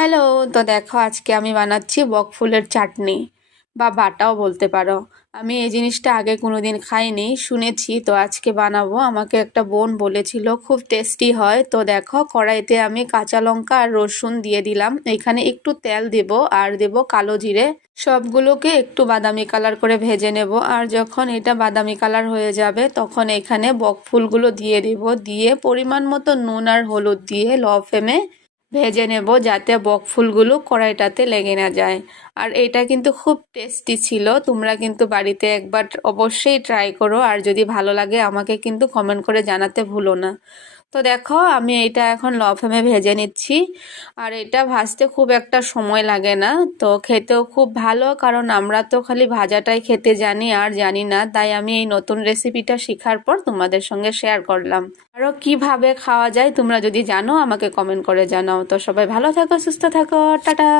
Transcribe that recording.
Hello. তো দেখো আজকে আমি বানাচ্ছি বকফুলের চাটনি বা বাটাও বলতে পারো। আমি এই জিনিসটা আগে কোনোদিন খাইনি, শুনেছি, তো আজকে বানাবো। আমাকে একটা বোন বলেছিল খুব টেস্টি হয়। তো দেখো কড়াইতে আমি কাঁচা লঙ্কা আর রসুন দিয়ে দিলাম, এখানে একটু তেল দেব আর দেব কালো জিরে। সবগুলোকে একটু বাদামি কালার করে ভেজে নেব, আর যখন এটা বাদামি কালার হয়ে যাবে তখন এখানে বকফুলগুলো দিয়ে দেব, দিয়ে পরিমাণ মতো নুন আর হলুদ দিয়ে লো ফ্লেমে ভেজে নেব যাতে বকফুলগুলো কড়াইটাতে লেগে না যায়। আর এটা কিন্তু খুব টেস্টি ছিল, তোমরা কিন্তু বাড়িতে একবার অবশ্যই ট্রাই করো, আর যদি ভালো লাগে আমাকে কিন্তু কমেন্ট করে জানাতে ভুলো না। তো দেখো আমি এটা এখন লো ফ্লেমে ভেজে নিচ্ছি, আর এটা ভাজতে খুব একটা সময় লাগে না, তো খেতেও খুব ভালো, কারণ আমরা তো খালি ভাজাটাই খেতে জানি আর জানি না, তাই আমি এই নতুন রেসিপিটা শেখার পর তোমাদের সঙ্গে শেয়ার করলাম। আরও কিভাবে খাওয়া যায় তোমরা যদি জানো আমাকে কমেন্ট করে জানাও। তো সবাই ভালো থাকো, সুস্থ থাকো, টাটা।